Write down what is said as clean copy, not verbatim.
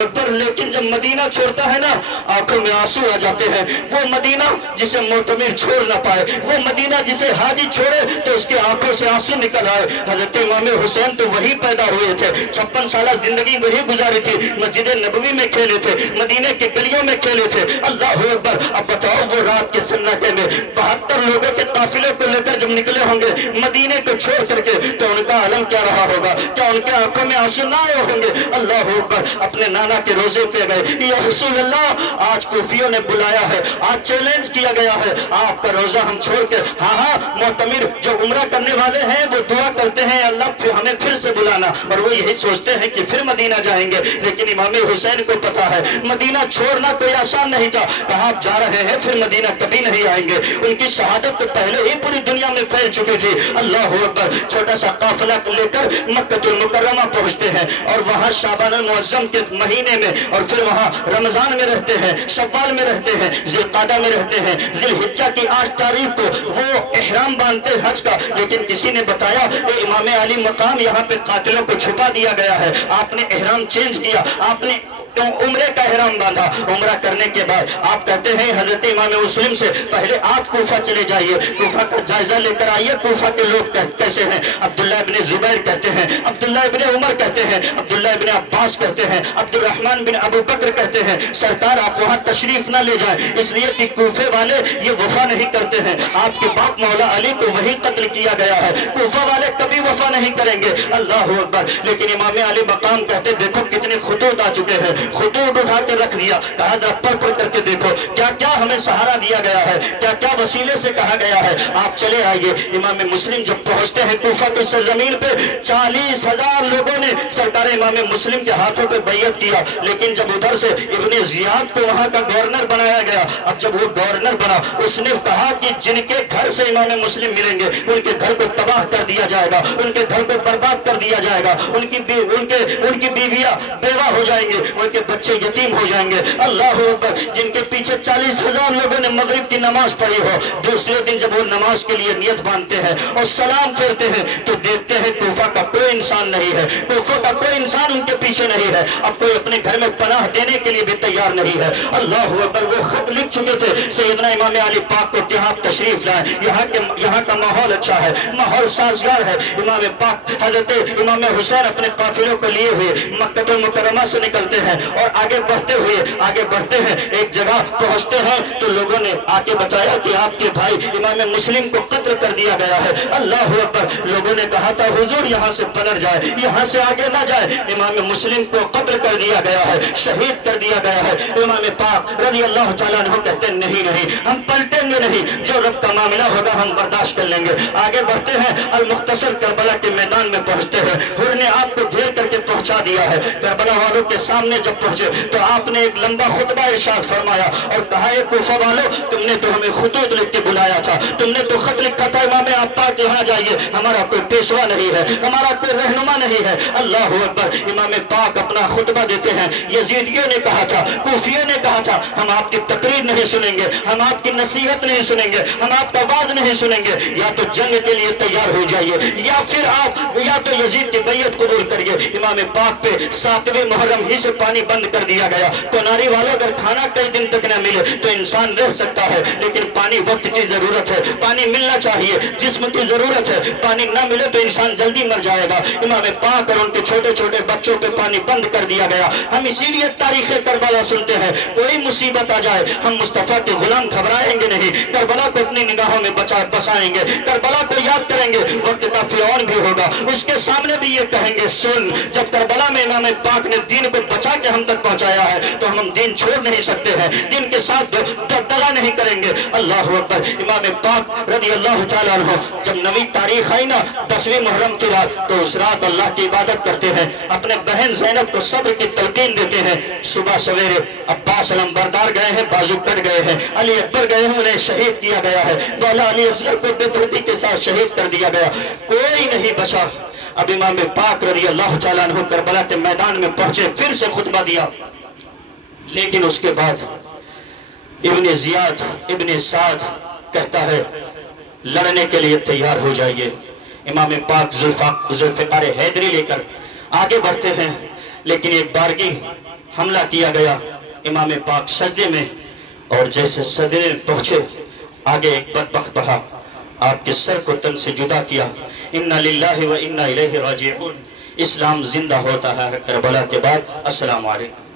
پر لیکن جب مدینہ چھوڑتا ہے نا آنکھوں میں آنسو آ جاتے ہیں. وہ مدینہ جسے معتمر چھوڑ نہ پائے, وہ مدینہ جسے حاجی چھوڑے تو اس کے آنکھوں سے آنسو نکل آئے. حضرت امام حسین تو وہی پیدا ہوئے تھے, 56 سالہ زندگی وہی گزاری تھی, مسجد نبوی میں کھیلے تھے, مدینہ کے گلیوں میں کھیلے تھے. اللہ اکبر. اب بتاؤ وہ رات کے سناٹے میں 72 لوگوں کے قافلے کو لے کر جب نکلے ہوں گے مدینے کو چھوڑ کر کے, تو ان کا عالم کیا رہا ہوگا؟ کیا ان کے آنکھوں میں آنسو نہ آئے ہوں گے؟ اللہ اکبر. اپنے نانا کے روزے پہ گئے, یا رسول اللہ آج کوفیوں نے بلایا ہے, آج چیلنج کیا گیا ہے, آپ کا روزہ ہم چھوڑ کے. ہاں معتمر جو عمرہ کرنے والے ہیں وہ دعا کرتے ہیں اللہ پھر ہمیں پھر سے بلانا, اور وہ یہی سوچتے ہیں کہ پھر مدینہ جائیں گے. لیکن امام حسین کو پتا ہے مدینہ چھوڑنا کوئی آسان نہیں تھا. کہاں آپ جا رہے ہیں پھر مدینہ کبھی نہیں آئیں گے. ان کی شہادت تو پہلے ہی پوری دنیا میں پھیل چکی تھی. اللہ اکبر. چھوٹا سا قافلہ لے کر مکہ المکرمہ پہنچتے ہیں, اور وہاں شعبان المعظم کے مہینے میں, اور پھر وہاں رمضان میں رہتے ہیں, شوال میں رہتے ہیں, ذی القعدہ میں رہتے ہیں. ذی الحجہ کی 8 تاریخ کو وہ احرام باندھتے حج کا. لیکن کسی نے بتایا کہ امام علی مقام یہاں پہ قاتلوں کو چھپا دیا گیا ہے, آپ نے احرام چینج کیا, آپ نے عمرے کا احرام باندھا. عمرہ کرنے کے بعد آپ کہتے ہیں حضرت امام مسلم سے پہلے آپ کوفہ چلے جائیے, کوفہ کا جائزہ لے کر آئیے کوفہ کے لوگ کیسے ہیں. عبداللہ ابن زبیر کہتے ہیں, عبداللہ ابن عمر کہتے ہیں, عبداللہ ابن عباس کہتے ہیں, عبد الرحمن بن ابو بکر کہتے ہیں سرکار آپ وہاں تشریف نہ لے جائیں, اس لیے کہ کوفے والے یہ وفا نہیں کرتے ہیں. آپ کے باپ مولا علی کو وہی قتل کیا گیا ہے, کوفہ والے کبھی وفا نہیں کریں گے. اللہ اکبر. لیکن امام علی مقام کہتے دیکھو کتنے خطوط آ چکے ہیں, خطوط اٹھا کے رکھ دیا. کہا ذرا پڑھ کر کے دیکھو کیا کیا ہمیں سہارا دیا گیا ہے, کیا کیا وسیلے سے کہا گیا ہے. آپ چلے آئیے. امام مسلم جب پہنچتے ہیں کوفہ کی سرزمین پہ 40,000 لوگوں نے سرکار امام مسلم کے ہاتھوں پہ بیعت کیا. لیکن جب ادھر سے ابن زیاد کو وہاں کا گورنر بنایا گیا, اب جب وہ گورنر بنا اس نے کہا کہ جن کے گھر سے امام مسلم ملیں گے ان کے گھر کو تباہ کر دیا جائے گا, ان کے گھر کو برباد کر دیا جائے گا, ان کی بیویاں بیوہ ہو جائیں گے, ان کے بچے یتیم ہو جائیں گے. اللہ اکبر. جن کے پیچھے 40,000 لوگوں نے مغرب کی نماز پڑھی ہو, دوسرے دن جب وہ نماز کے لیے نیت باندھتے ہیں اور سلام پھیرتے ہیں تو دیکھتے ہیں کوفہ کا کوئی انسان نہیں ہے, کوفہ کا کوئی انسان ان کے پیچھے نہیں ہے. اب کوئی اپنے گھر میں پناہ دینے کے لیے بھی تیار نہیں ہے. اللہ اکبر. وہ خط لکھ چکے تھے سیدنا امام علی پاک کو کہ آپ تشریف لائیں, یہاں کا ماحول اچھا ہے, ماحول سازگار ہے. امام پاک حضرت امام حسین اپنے قافلوں کو لیے ہوئے مکہ المکرمہ سے نکلتے ہیں اور آگے بڑھتے ہیں. ایک جگہ پہنچتے ہیں تو لوگوں نے آ کے بتایا کہ آپ کے بھائی امام مسلم کو قتل کر دیا گیا ہے. اللہ اکبر. لوگوں نے کہا تھا حضور یہاں سے پلٹ جائے, یہاں سے آگے نہ جائے, امام مسلم کو قتل کر دیا گیا ہے, شہید کر دیا گیا ہے. امام پاک رضی اللہ تعالیٰ عنہ کہتے ہیں نہیں ہم پلٹیں گے نہیں, جو رب کا معاملہ ہوگا ہم برداشت کر لیں گے. آگے بڑھتے ہیں, المختصر کربلا کے میدان میں پہنچتے ہیں. حضور نے آپ کو گھیر کر کے پہنچا دیا ہے. کربلا والوں کے سامنے جب پہنچے تو آپ نے ایک لمبا خطبہ ارشاد فرمایا اور کہا اے کوفہ والو تم نے تو ہمیں خطوط لکھ کے بلایا تھا, تم نے تو خط لکھا تھا امام آپ پاک یہاں جائیے, ہمارا کوئی پیشوا نہیں ہے, ہمارا کوئی رہنما نہیں ہے. اللہ اکبر. امام پاک اپنا خطبہ دیتے ہیں. یزیدیوں نے کہا تھا, کوفیوں نے کہا تھا ہم آپ کی تقریر نہیں سنیں گے, ہم آپ کی نصیحت نہیں سنیں گے, ہم آپ کا واز نہیں سنیں گے. یا تو جنگ کے لیے تیار ہو جائیے یا پھر آپ یا تو یزید کی بیعت قبول کریے. امام پاک پہ 7ویں محرم ہی سے پانی بند کر دیا گیا. تو ناری والوں اگر کھانا کئی دن تک نہ ملے تو انسان رہ سکتا ہے, لیکن پانی وقت کی ضرورت ہے, پانی ملنا چاہیے, جسم کی ضرورت ہے. پانی نہ ملے تو انسان جلدی مر جائے گا. امام پاک اور ان کے چھوٹے چھوٹے بچوں پہ پانی بند کر دیا گیا. ہم اسی لیے تاریخ کربلا سنتے ہیں. کوئی مصیبت آ جائے ہم مصطفیٰ کے غلام گھبرائیں گے نہیں, کربلا کو اپنی نگاہوں میں بسائیں گے, کربلا کو یاد کریں گے. وقت کا فرعون بھی ہوگا, اس کے سامنے بھی یہ کہیں گے سن, جب کربلا میں امام پاک نے دین کو بچا کے ہم تک پہنچایا ہے تو ہم دین چھوڑ نہیں سکتے ہیں, دین کے ساتھ دغا نہیں کریں گے. اللہ اکبر. امام پاک رضی اللہ تعالیٰ عنہ جب نویں تاریخ آئی نا 10ویں محرم کی رات, تو اس رات اللہ کی عبادت کرتے ہیں, اپنے بہن زینب کو صبر کی تلقین دیتے ہیں. صبح سویرے عباس علم بردار گئے ہیں, بازو کٹ گئے ہیں, علی اکبر گئے ہیں, انہیں شہید کیا گیا ہے. مولا علی اصغر کو بے دردی کے ساتھ شہید کر دیا گیا, کوئی نہیں بچا. اب امام پاک رضی اللہ تعالیٰ عنہ کربلا کے میدان میں پہنچے, پھر سے خطبہ دیا. لیکن اس کے بعد ابن زیاد ابن سعد کہتا ہے لڑنے کے لیے تیار ہو جائیے. امام پاک ذوالفقار حیدری لے کر آگے بڑھتے ہیں, لیکن ایک بارگی حملہ کیا گیا امام پاک سجدے میں، اور جیسے سجدے میں پہنچے آگے ایک بدبخت پڑھا، آپ کے سر کو تن سے جدا کیا۔ انا للہ و انا الیہ راجعون۔ اسلام زندہ ہوتا ہے کربلا کے بعد۔ السلام علیکم۔